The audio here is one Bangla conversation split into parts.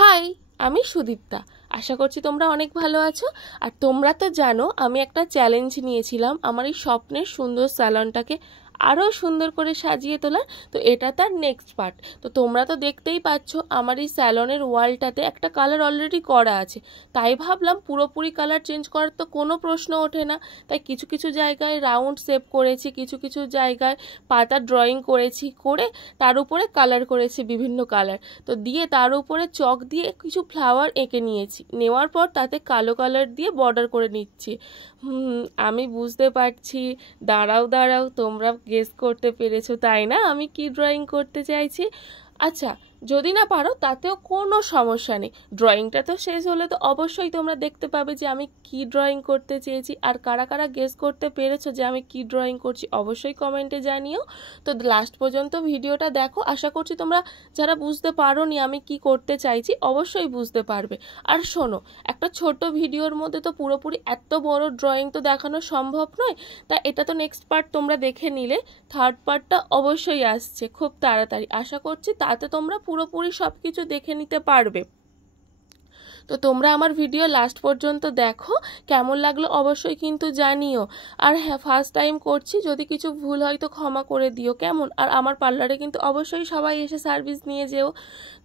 হাই, আমি সুদীপ্তা। আশা করছি তোমরা অনেক ভালো আছো। আর তোমরা তো জানো আমি একটা চ্যালেঞ্জ নিয়েছিলাম আমার এই স্বপ্নের সুন্দর স্যালনটাকে আরও সুন্দর করে সাজিয়ে তোলার। তো এটা তার নেক্সট পার্ট। তো তোমরা তো দেখতেই পাচ্ছ আমার এই স্যালনের ওয়ালটাতে একটা কালার অলরেডি করা আছে, তাই ভাবলাম পুরোপুরি কালার চেঞ্জ করার তো কোনো প্রশ্ন ওঠে না। তাই কিছু কিছু জায়গায় রাউন্ড শেপ করেছি, কিছু কিছু জায়গায় পাতা ড্রয়িং করেছি, করে তার উপরে কালার করেছি বিভিন্ন কালার। তো দিয়ে তার উপরে চক দিয়ে কিছু ফ্লাওয়ার এঁকে নিয়েছি, নেওয়ার পর তাতে কালো কালার দিয়ে বর্ডার করে নিচ্ছি। আমি বুঝতে পারছি। দাঁড়াও দাঁড়াও, তোমরা গেস করতে পেরেছো তাই না আমি কি ড্রয়িং করতে চাইছি? আচ্ছা, যদি না পারো তাতেও কোনো সমস্যা নেই, ড্রয়িংটা তো শেষ হলে তো অবশ্যই তোমরা দেখতে পাবে যে আমি কি ড্রয়িং করতে চেয়েছি। আর কারা কারা গেস করতে পেরেছো যে আমি কি ড্রয়িং করছি অবশ্যই কমেন্টে জানিও। তো লাস্ট পর্যন্ত ভিডিওটা দেখো, আশা করছি তোমরা যারা বুঝতে পারোনি আমি কি করতে চাইছি অবশ্যই বুঝতে পারবে। আর শোনো, একটা ছোট ভিডিওর মধ্যে তো পুরোপুরি এত বড় ড্রয়িং তো দেখানো সম্ভব নয়। তা এটা তো নেক্সট পার্ট তোমরা দেখে নিলে, থার্ড পার্টটা অবশ্যই আসছে খুব তাড়াতাড়ি। আশা করছি তাতে তোমরা পুরোপুরি সব কিছু দেখে নিতে পারবে। তো তোমরা আমার ভিডিও লাস্ট পর্যন্ত দেখো, কেমন লাগলো অবশ্যই কিন্তু জানিও। আর হ্যাঁ, ফার্স্ট টাইম করছি, যদি কিছু ভুল হয় তো ক্ষমা করে দিও কেমন। আর আমার পার্লারে কিন্তু অবশ্যই সবাই এসে সার্ভিস নিয়ে যেও।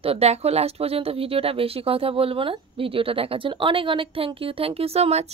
তো দেখো লাস্ট পর্যন্ত ভিডিওটা, বেশি কথা বলবো না। ভিডিওটা দেখার জন্য অনেক অনেক থ্যাংক ইউ সো মাচ।